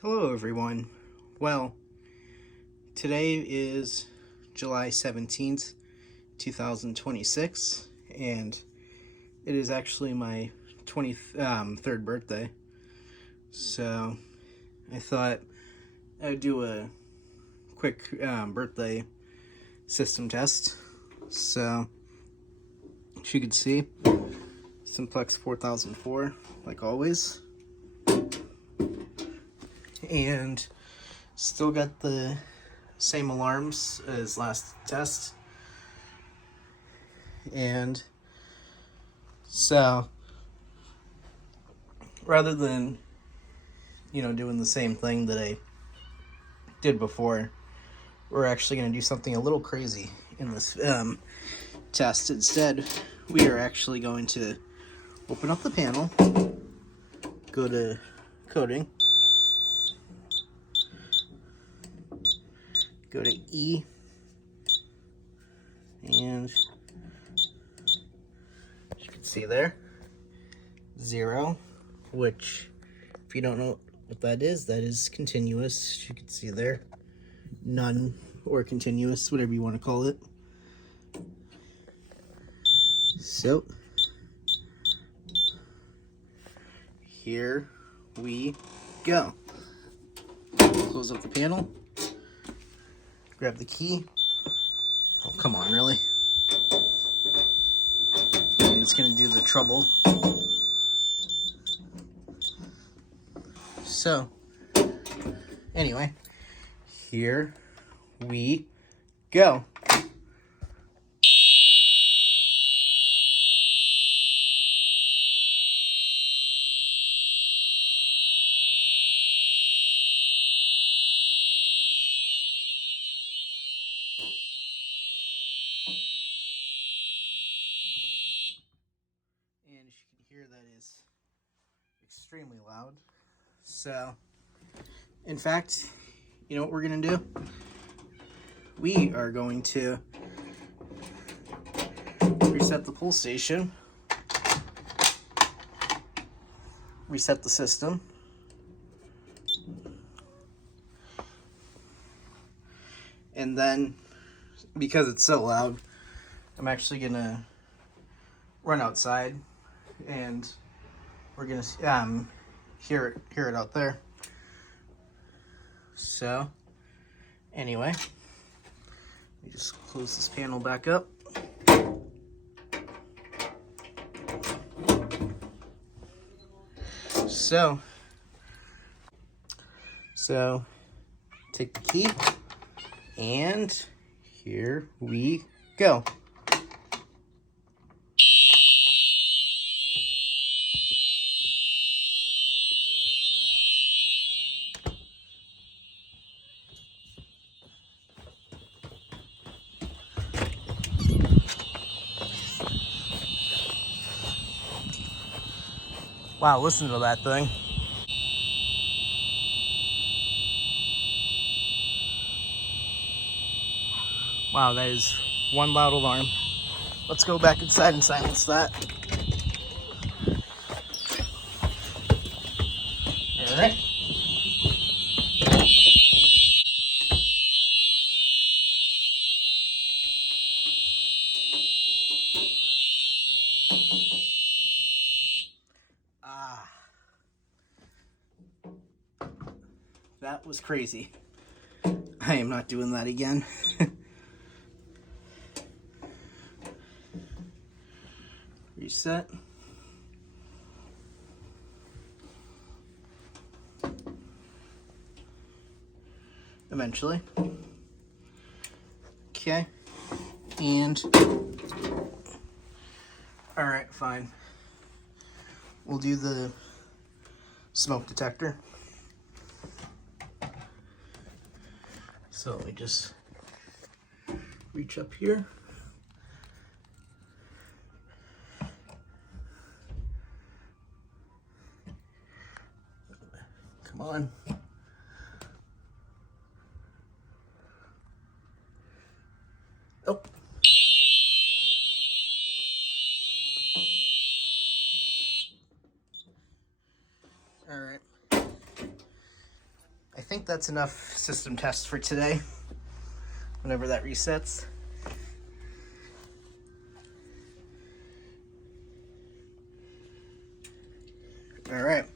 Hello everyone. Well, today is July 17th, 2026, and it is actually my 23rd birthday. So I thought I would do a quick birthday system test. So as you can see, Simplex 4004, like always. And still got the same alarms as last test. And so rather than, doing the same thing that I did before, we're actually going to do something a little crazy in this test. Instead, we are actually going to open up the panel, go to coding, go to E, and as you can see there, 0, which if you don't know what that is continuous. As you can see there, none or continuous, whatever you want to call it. So here we go. Close up the panel, grab the key. Oh, come on, really? It's gonna do the trouble. So anyway, here we go. And as you can hear, that is extremely loud. So, in fact, you know what we're going to do? We are going to reset the pull station, reset the system, and then, because it's so loud, I'm actually going to run outside and we're going to hear it out there. So, anyway, let me just close this panel back up. So take the key, and here we go. Wow, listen to that thing. Wow, that is one loud alarm. Let's go back inside and silence that. All right. That was crazy. I am not doing that again. Reset. Eventually. Okay. And all right, fine. We'll do the smoke detector. So let me just reach up here. Come on. Oh. All right. that's enough system tests for today. Whenever that resets. All right.